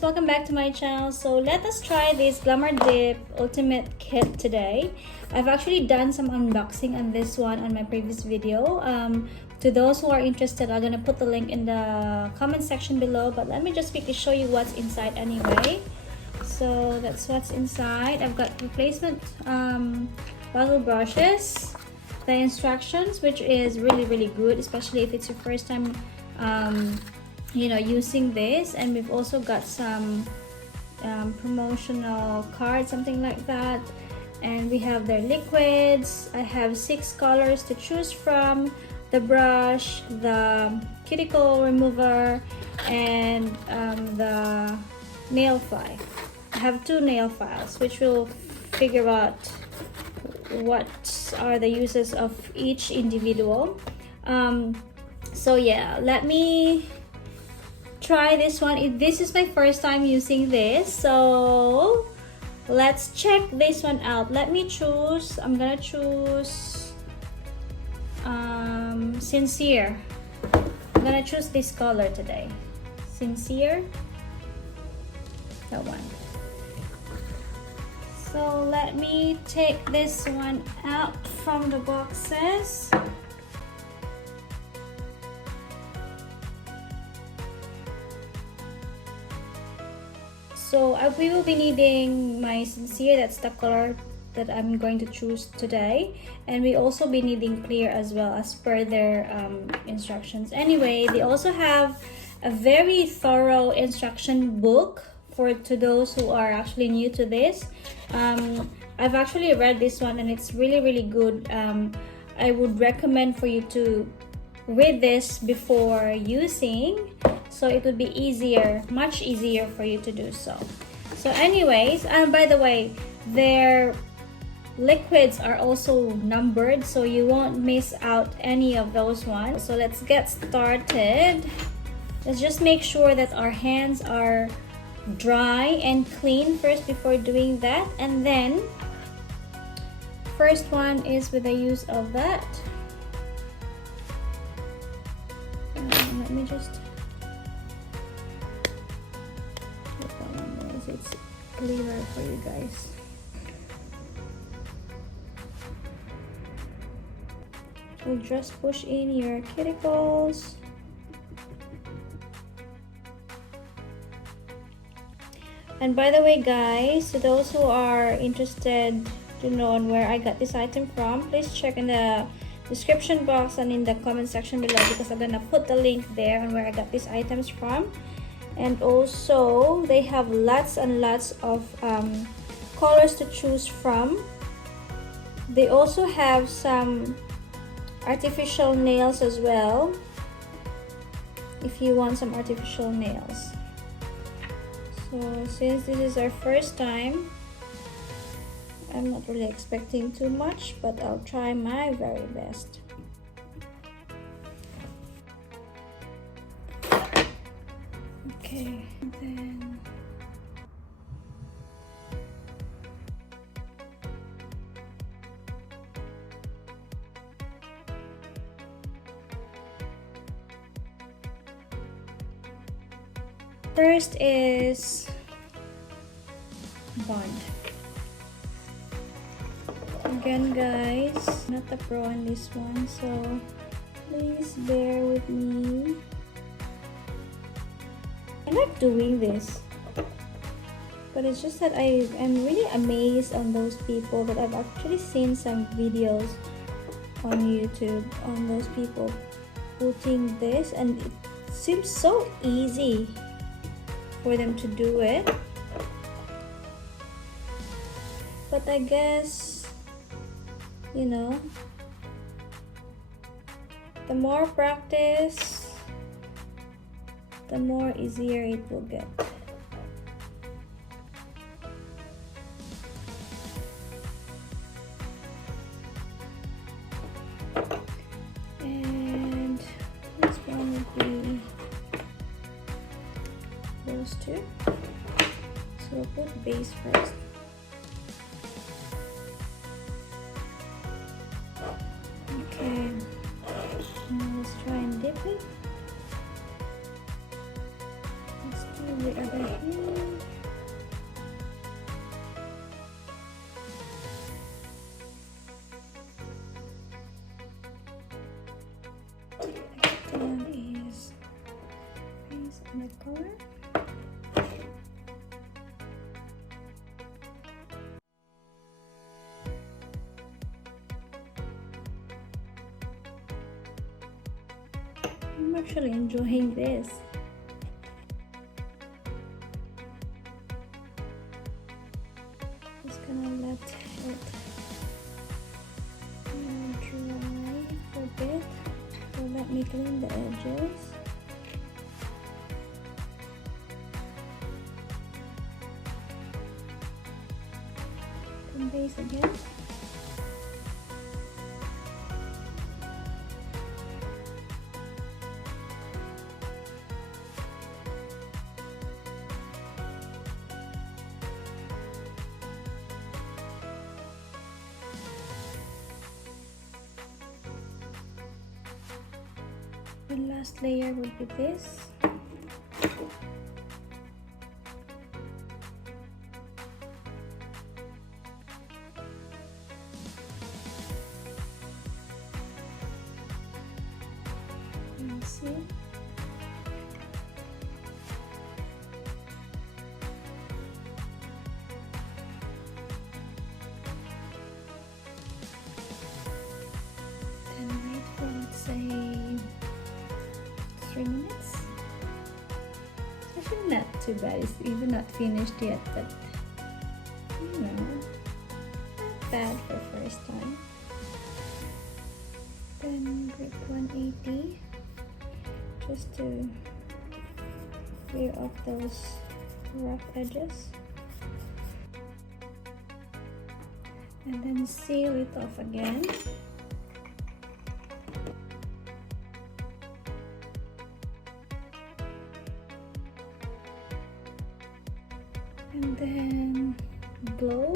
guys, welcome back to my channel. So let us try this Glamrdip Ultimate Kit today. I've actually done some unboxing on this one on my previous video. To those who are interested, I'm gonna put the link in the comment section below, but let me just quickly show you what's inside anyway. So that's what's inside. I've got replacement bottle brushes, the instructions, which is really good, especially if it's your first time using this. And we've also got some promotional cards, something like that. And we have their liquids. I have 6 colors to choose from: the brush, the cuticle remover, and the nail file. I have 2 nail files, which will figure out what are the uses of each individual. So yeah, let me try this one. This is my first time using this, so let's check this one out. Let me choose. I'm gonna choose Sincere. I'm gonna choose this color today. Sincere, that one. So let me take this one out from the boxes. So we will be needing my Sincere, that's the color that I'm going to choose today, and we also be needing clear as well, as per their instructions. Anyway, they also have a very thorough instruction book to those who are actually new to this. I've actually read this one and it's really good. I would recommend for you to read this before using, so it would be easier, much easier for you to do so. So anyways, by the way, their liquids are also numbered, so you won't miss out any of those ones. So let's get started. Let's just make sure that our hands are dry and clean first before doing that. And then first one is with the use of that. Let me just put that one there so it's clearer for you guys. So just push in your cuticles. And by the way guys, to those who are interested to know on where I got this item from, please check in the description box and in the comment section below, because I'm gonna put the link there on where I got these items from. And also they have lots and lots of colors to choose from. They also have some artificial nails as well, if you want some artificial nails. So since this is our first time, I'm not really expecting too much, but I'll try my very best. Okay, then first is bond. Again guys, not a pro on this one, so please bear with me. I like doing this, but it's just that I am really amazed on those people that I've actually seen some videos on YouTube on those people putting this, and it seems so easy for them to do it. But I guess, you know, the more practice, the more easier it will get. And this one would be those two. So we'll put base first. Okay, now let's try and dip it. Let's do the other hand. one is base and the color. I'm actually enjoying this. Just gonna let it dry for a bit. So let me clean the edges. Then base again. The last layer will be this. You see? Then wait for, let's say, 3 minutes. It's actually not too bad. It's even not finished yet, but you know, not bad for first time. Then grip 180 just to clear off those rough edges, and then seal it off again. And then blow.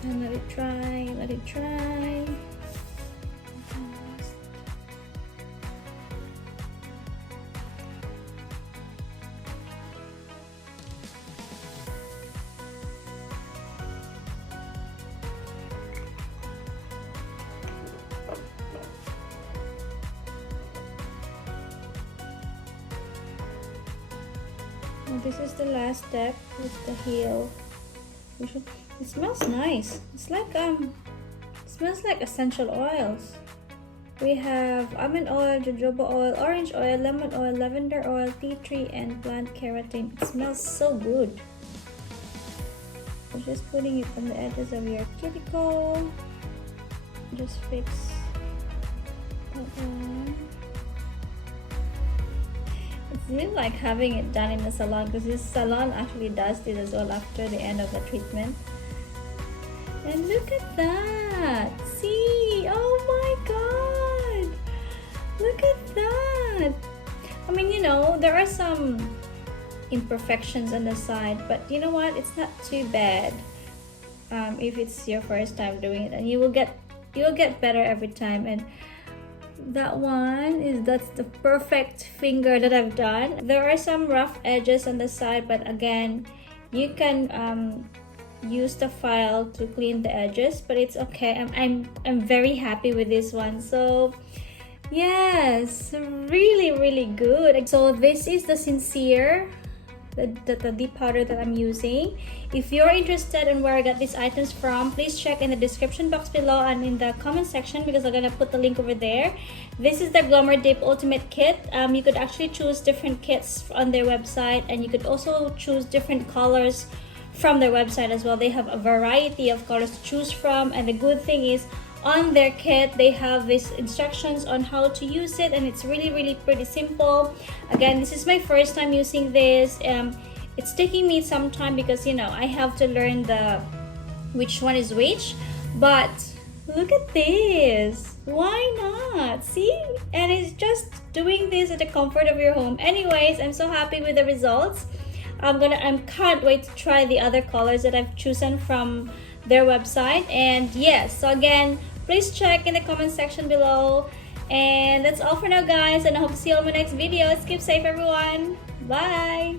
Then let it dry, let it dry. This is the last step with the heel. It smells nice. It's like it smells like essential oils. We have almond oil, jojoba oil, orange oil, lemon oil, lavender oil, tea tree, and plant keratin. It smells so good. So just putting it on the edges of your cuticle. Just fix that one. It's really like having it done in a salon, because this salon actually does this as well after the end of the treatment. And look at that! See? Oh my god! Look at that! I mean, you know, there are some imperfections on the side, but you know what? It's not too bad if it's your first time doing it, and you will get better every time. And that's the perfect finger that I've done. There are some rough edges on the side, but again, you can use the file to clean the edges, but it's okay. I'm very happy with this one. So yes, really good. So this is the Sincere, the deep powder that I'm using. If you're interested in where I got these items from, please check in the description box below and in the comment section, because I'm gonna put the link over there. This is the Glamrdip Ultimate Kit. You could actually choose different kits on their website, and you could also choose different colors from their website as well. They have a variety of colors to choose from, and the good thing is on their kit they have these instructions on how to use it, and it's really pretty simple. Again, this is my first time using this. It's taking me some time because, you know, I have to learn which one is which, but look at this. Why not? See? And it's just doing this at the comfort of your home. Anyways, I'm so happy with the results. I can't wait to try the other colors that I've chosen from their website. And yes, so again, please check in the comment section below. And that's all for now, guys, and I hope to see you on my next videos. Keep safe, everyone. Bye.